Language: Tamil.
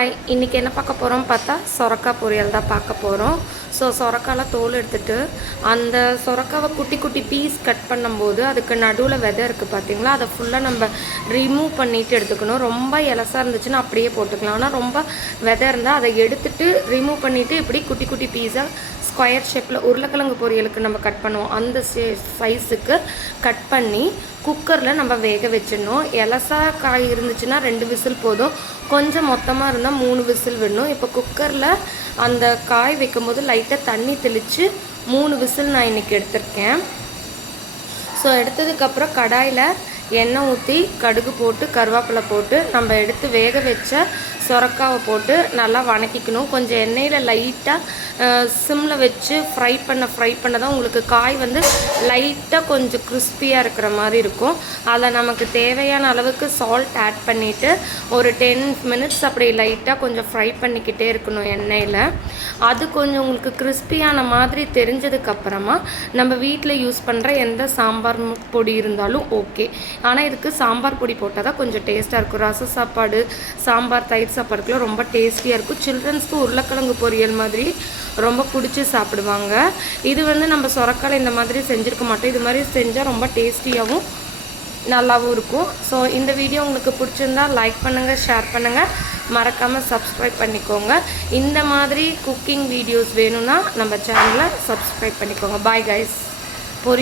ஹாய், இன்றைக்கி என்ன பார்க்க போகிறோம் பார்த்தா சொரக்காய் பொரியல் தான் பார்க்க போகிறோம். ஸோ சொரக்காயில் தோல் எடுத்துகிட்டு அந்த சொரக்காவை குட்டி குட்டி பீஸ் கட் பண்ணும்போது அதுக்கு நடுவில் விதை இருக்குது பார்த்தீங்களா, அதை ஃபுல்லாக நம்ம ரிமூவ் பண்ணிவிட்டு எடுத்துக்கணும். ரொம்ப இலசாக இருந்துச்சுன்னா அப்படியே போட்டுக்கலாம். ஆனால் ரொம்ப விதை இருந்தால் அதை எடுத்துகிட்டு ரிமூவ் பண்ணிவிட்டு இப்படி குட்டி குட்டி பீஸாக ஸ்கொயர் ஷேப்பில் உருளைக்கிழங்கு பொரியலுக்கு நம்ம கட் பண்ணுவோம் அந்த சைஸுக்கு கட் பண்ணி குக்கரில் நம்ம வேக வச்சிடணும். இலசா காய் இருந்துச்சுன்னா 2 விசில் போதும், கொஞ்சம் மொத்தமாக இருந்தால் 3 விசில் விடணும். இப்போ குக்கரில் அந்த காய் வைக்கும்போது லைட்டாக தண்ணி தெளித்து 3 விசில் நான் இன்றைக்கி எடுத்திருக்கேன். ஸோ எடுத்ததுக்கப்புறம் கடாயில் எண்ணெய் ஊற்றி கடுகு போட்டு கருவேப்பிலை போட்டு நம்ம எடுத்து வேக வச்ச சொரக்காவை போட்டு நல்லா வணக்கிக்கணும். கொஞ்சம் எண்ணெயில் லைட்டாக சிம்மில் வச்சு ஃப்ரை பண்ண தான் உங்களுக்கு காய் வந்து லைட்டாக கொஞ்சம் கிறிஸ்பியாக இருக்கிற மாதிரி இருக்கும். அதில் நமக்கு தேவையான அளவுக்கு சால்ட் ஆட் பண்ணிவிட்டு ஒரு 10 மினிட்ஸ் அப்படி லைட்டாக கொஞ்சம் ஃப்ரை பண்ணிக்கிட்டே இருக்கணும் எண்ணெயில். அது கொஞ்சம் உங்களுக்கு கிறிஸ்பியான மாதிரி தெரிஞ்சதுக்கப்புறமா நம்ம வீட்டில் யூஸ் பண்ணுற எந்த சாம்பார் பொடி இருந்தாலும் ஓகே. ஆனால் இதுக்கு சாம்பார் பொடி போட்டால் தான் கொஞ்சம் டேஸ்ட்டாக இருக்கும். ரச சாப்பாடு, சாம்பார், தயிர் சாப்பாடுக்குலாம் ரொம்ப டேஸ்டியாக இருக்கும். சில்ட்ரன்ஸ்க்கு உருளைக்கிழங்கு பொரியல் மாதிரி ரொம்ப பிடிச்சி சாப்பிடுவாங்க. இது வந்து நம்ம சொரக்காயில் இந்த மாதிரி செஞ்சுருக்க மாட்டோம். இது மாதிரி செஞ்சால் ரொம்ப டேஸ்டியாகவும் நல்லாவும் இருக்கும். ஸோ இந்த வீடியோ உங்களுக்கு பிடிச்சிருந்தா லைக் பண்ணுங்கள், ஷேர் பண்ணுங்கள், மறக்காமல் சப்ஸ்கிரைப் பண்ணிக்கோங்க. இந்த மாதிரி குக்கிங் வீடியோஸ் வேணும்னா நம்ம சேனலை சப்ஸ்கிரைப் பண்ணிக்கோங்க. Bye guys.